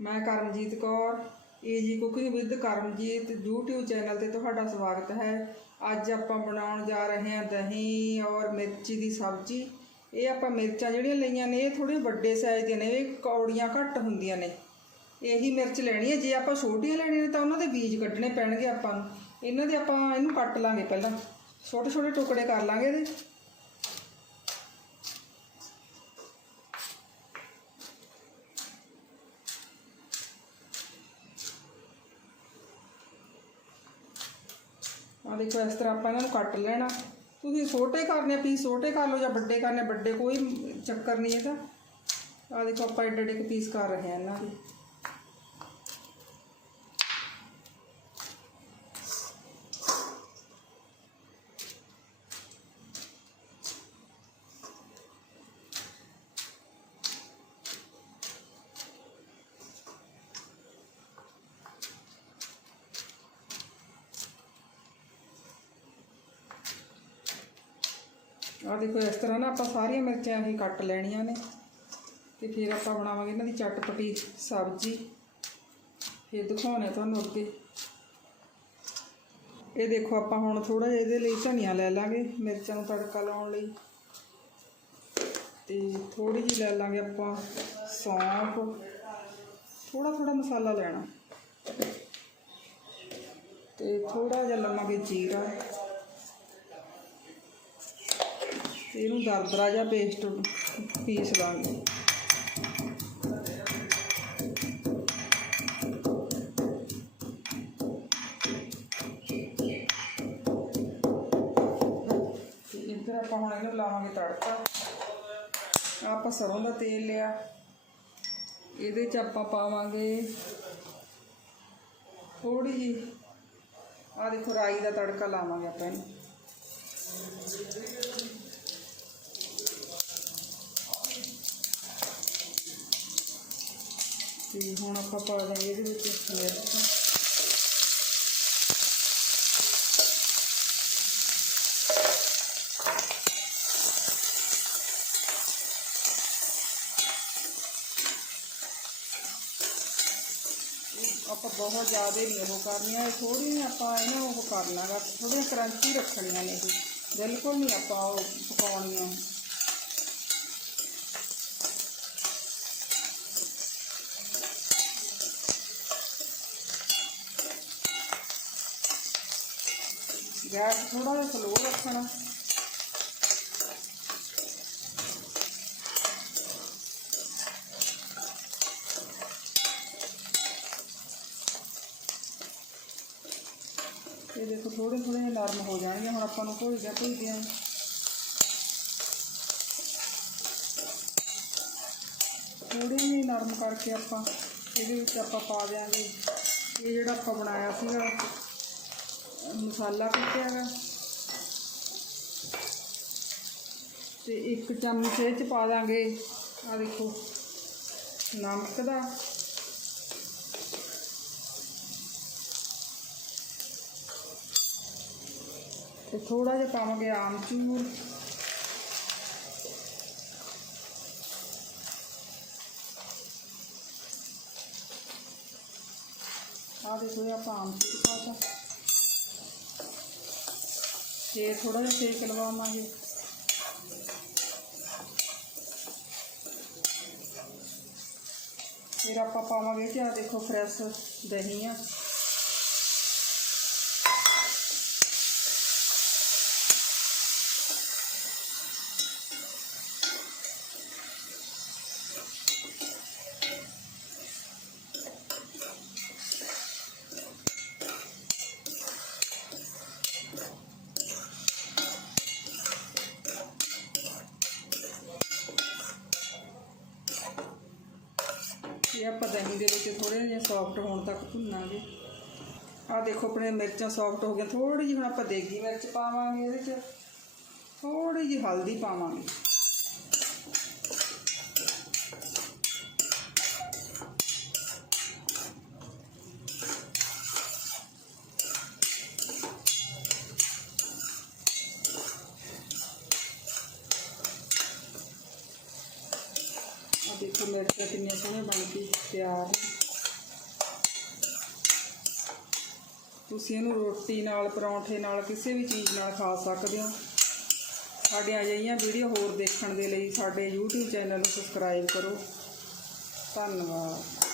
ਮੈਂ Karamjit Kaur AG cooking with Karamjit YouTube channel ਤੇ ਤੁਹਾਡਾ ਸਵਾਗਤ ਹੈ। ਅੱਜ ਆਪਾਂ ਬਣਾਉਣ ਜਾ ਰਹੇ ਹਾਂ ਦਹੀਂ ਔਰ ਮਿਰਚੀ ਦੀ ਸਬਜ਼ੀ। ਇਹ ਆਪਾਂ ਮਿਰਚਾਂ ਜਿਹੜੀਆਂ ਲਈਆਂ ਨੇ, ਇਹ ਥੋੜੇ ਵੱਡੇ ਸਾਈਜ਼ ਦੀਆਂ ਨੇ, ਇਹ ਕੌੜੀਆਂ ਘੱਟ ਹੁੰਦੀਆਂ ਨੇ। ਇਹੀ ਮਿਰਚ ਲੈਣੀ ਹੈ, ਜੇ ਆਪਾਂ ਛੋਟੀਆਂ ਲੈਣੀਆਂ ਨੇ ਤਾਂ ਉਹਨਾਂ ਦੇ ਬੀਜ ਕੱਢਣੇ ਪੈਣਗੇ ਆਪਾਂ ਨੂੰ। ਇਹਨਾਂ ਦੇ ਆਪਾਂ, ਇਹਨੂੰ ਕੱਟ ਲਾਂਗੇ ਪਹਿਲਾਂ। ਛੋਟੇ ਛੋਟੇ ਟੁਕੜੇ ਕਰ ਲਾਂਗੇ ਇਹਦੇ। ਆ ਦੇਖੋ, ਇਸ ਤਰ੍ਹਾਂ ਆਪਾਂ ਇਹਨਾਂ ਨੂੰ ਕੱਟ ਲੈਣਾ। ਤੁਸੀਂ ਛੋਟੇ ਕਰਨੇ ਪੀਸ ਛੋਟੇ ਕਰ ਲਓ ਜਾਂ ਵੱਡੇ ਕਰਨੇ ਵੱਡੇ ਕੋਈ ਚੱਕਰ ਨਹੀਂ ਇਹਦਾ ਆ ਦੇਖੋ, ਆਪਾਂ ਐਡੇ ਏਡੇ ਪੀਸ ਕਰ ਰਹੇ ਹਾਂ ਇਹਨਾਂ ਦੇ। ਆ ਦੇਖੋ, ਇਸ ਤਰ੍ਹਾਂ ਨਾ ਆਪਾਂ ਸਾਰੀਆਂ ਮਿਰਚਾਂ ਅਸੀਂ ਕੱਟ ਲੈਣੀਆਂ ਨੇ। ਤੇ ਫਿਰ ਆਪਾਂ ਬਣਾਵਾਂਗੇ ਇਹਨਾਂ ਦੀ ਚਟਪਟੀ ਸਬਜ਼ੀ। ਫਿਰ ਦਿਖਾਉਣੇ ਤੁਹਾਨੂੰ ਅੱਗੇ। ਇਹ ਦੇਖੋ, ਆਪਾਂ ਹੁਣ ਥੋੜਾ ਜਿਹਾ ਇਹਦੇ ਲਈ ਧਨੀਆ ਲੈ ਲਾਂਗੇ, ਮਿਰਚਾਂ ਨੂੰ ਤੜਕਾ ਲਾਉਣ ਲਈ। ਤੇ ਥੋੜੀ ਜਿਹੀ ਲੈ ਲਾਂਗੇ ਆਪਾਂ ਸੌਂਫ। ਥੋੜਾ ਥੋੜਾ ਮਸਾਲਾ ਲੈਣਾ। ਤੇ ਥੋੜਾ ਜਿਹਾ ਲਵਾਂਗੇ ਜੀਰਾ। ਇਹਨੂੰ ਦਰਦਰਾ ਜਿਹਾ ਪੇਸਟ ਪੀਸ ਲਾਂਗੇ ਤੇ ਇੱਧਰ ਆਪਾਂ ਹੁਣ ਇਹਨੂੰ ਲਾਵਾਂਗੇ ਤੜਕਾ। ਆਪਾਂ ਸਰੋਂ ਦਾ ਤੇਲ ਲਿਆ। ਇਹਦੇ ਚ ਆਪਾਂ ਪਾਵਾਂਗੇ ਥੋੜੀ ਜੀ ਆ ਦੇਖੋ ਰਾਈ ਦਾ ਤੜਕਾ ਲਾਵਾਂਗੇ ਆਪਾਂ ਇਹਨੂੰ। ਤੇ ਹੁਣ ਆਪਾਂ ਪਾ ਦਾਂਗੇ ਇਹਦੇ ਵਿੱਚ ਮਿਰਚ ਆਪਾਂ ਬਹੁਤ ਜ਼ਿਆਦਾ ਨਹੀਂ ਉਹ ਕਰਨੀਆਂ, ਇਹ ਥੋੜ੍ਹੀਆਂ ਆਪਾਂ ਇਹਨੂੰ ਉਹ ਕਰਨਾਗਾ ਥੋੜ੍ਹੀਆਂ ਕਰੰਚੀ ਰੱਖਣੀਆਂ ਨੇ ਇਹ। ਬਿਲਕੁਲ ਨਹੀਂ ਆਪਾਂ ਉਹ ਪਕਾਉਣੀਆਂ। ਗੈਸ ਥੋੜਾ ਜਿਹਾ ਸਲੋ ਰੱਖਣਾ। ਇਹ ਦੇਖੋ ਥੋੜੇ ਥੋੜੇ ਜਿਹੇ ਨਰਮ ਹੋ ਜਾਣਗੇ, ਹੁਣ ਆਪਾਂ ਨੂੰ ਭੁੱਜ ਜਾ ਭੁੱਜ ਗਿਆ ਥੋੜੇ ਜਿਹੇ ਨਰਮ ਕਰਕੇ ਆਪਾਂ ਇਹਦੇ ਵਿੱਚ ਆਪਾਂ ਪਾ ਦਿਆਂਗੇ। ਇਹ ਜਿਹੜਾ ਆਪਾਂ ਬਣਾਇਆ ਸੀਗਾ ਮਸਾਲਾ ਕੁੱਟਿਆ ਗਾ ਤੇ ਇੱਕ ਚਮਚ ਇਹ ਚ ਪਾ ਦਾਂਗੇ ਆ ਦੇਖੋ, ਨਮਕ ਦਾ। ਤੇ ਥੋੜਾ ਜਿਹਾ ਪਾਵਾਂਗੇ ਆਮਚੂਰ। ਆ ਦੇਖੋ, ਇਹ ਆਪਾਂ ਆਮਚੂਰ ਪਾਤਾ ਤੇ ਥੋੜਾ ਜਿਹਾ ਸੇਕ ਲਵਾਵਾਂਗੇ ਫਿਰ ਆਪਾਂ ਪਾਵਾਂਗੇ ਕਿ ਆ ਦੇਖੋ ਫਰੈਸ਼ ਦਹੀਂ ਆ। ਇਹ ਆਪਾਂ ਦਹੀਂ ਦੇ ਵਿੱਚ ਥੋੜੇ ਜਿਹਾ ਸੌਫਟ ਹੋਣ ਤੱਕ ਭੁੰਨਾਂਗੇ। ਆਹ ਦੇਖੋ ਆਪਣੇ ਮਿਰਚਾਂ ਸੌਫਟ ਹੋ ਗਈਆਂ। ਥੋੜੀ ਜਿਹੀ ਹੁਣ ਆਪਾਂ ਦੇਗੀ ਮਿਰਚ ਪਾਵਾਂਗੇ ਇਹਦੇ 'ਚ। ਥੋੜੀ ਜਿਹੀ ਹਲਦੀ ਪਾਵਾਂਗੇ। ਦੇਖੋ ਮਿਰਚਾਂ ਕਿੰਨੀਆਂ ਸੋਹਣੀਆਂ ਬਣ ਕੇ ਤਿਆਰ ਨੇ। ਤੁਸੀਂ ਇਹਨੂੰ ਰੋਟੀ ਨਾਲ, ਪਰੌਂਠੇ ਨਾਲ, ਕਿਸੇ ਵੀ ਚੀਜ਼ ਨਾਲ ਖਾ ਸਕਦੇ ਹੋ। ਸਾਡੀਆਂ ਅਜਿਹੀਆਂ ਵੀਡੀਓ ਹੋਰ ਦੇਖਣ ਦੇ ਲਈ ਸਾਡੇ YouTube ਚੈਨਲ ਨੂੰ ਸਬਸਕ੍ਰਾਈਬ ਕਰੋ। ਧੰਨਵਾਦ।